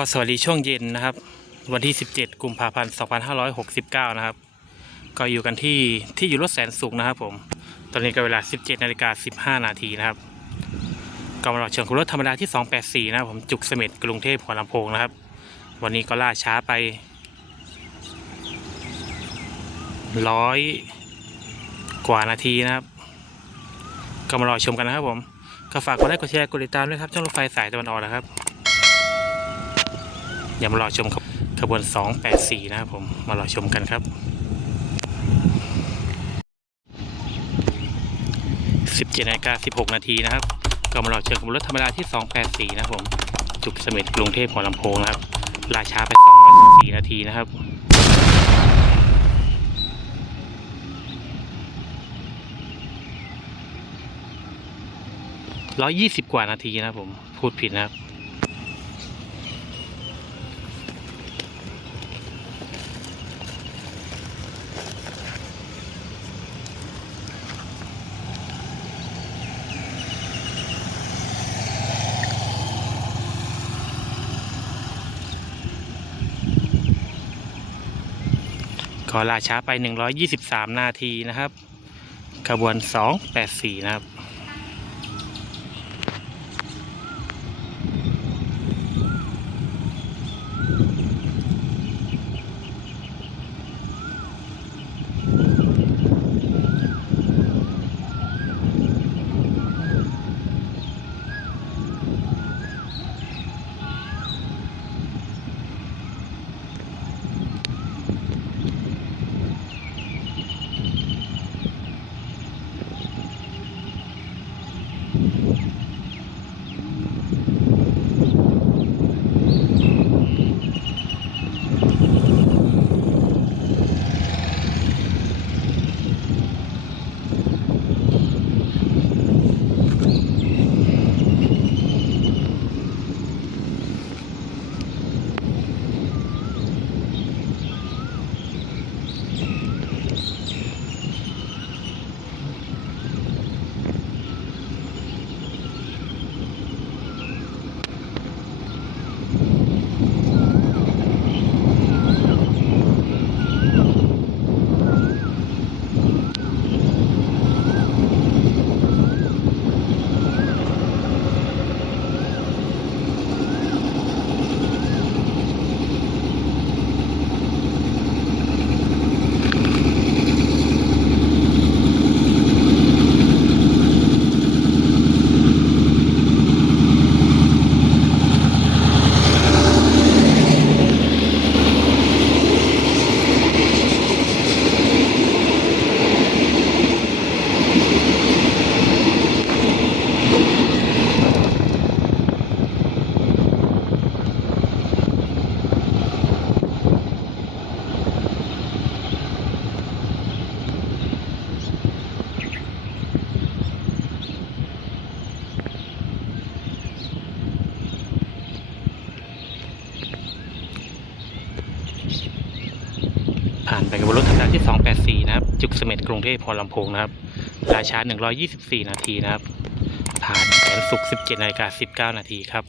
ก็สวัสดีช่วงเย็นนะครับ วันที่ 17 กุมภาพันธ์ 2569 นะครับ ก็อยู่กันที่ที่อยู่รถแสนสุขนะครับผม ตอนนี้ก็เวลา 17นาฬิกา15 นาทีนะครับก็มาเราเชิญคุณรถธรรมดาที่ 284 นะครับผมจุกเสม็ดกรุงเทพหัวลำโพงนะครับ วันนี้ก็ล่าช้าไป ร้อยกว่านาทีนะครับ ก็มารอชมกันนะครับผม ก็ฝากกดไลค์กดแชร์กดติดตามด้วยครับช่องรถไฟสายตะวันออกนะครับ อย่ามารอชมขบขบวน 284 นะครับผมมารอชมกันครับ 17นาฬิกา16 นาทีนะครับ ก็มารอเชิญขบวนรถธรรมดาที่ 284 นะครับผมจุกเสม็ดกรุงเทพหัวลำโพงนะครับราช้าไป 214 นาทีนะครับร้อยยี่สิบกว่านาทีนะครับผม พูดผิดนะครับ ก็ล่าช้าไป 123 นาทีนะครับ ขบวน 284 นะครับ ไปกับบนรถธรรมดาที่ 284 นะครับ จุกเสม็ดกรุงเทพพอลำโพงนะครับราชา124 นาทีนะครับ ผ่านแสนสุข 17นาฬิกา19 นาทีครับ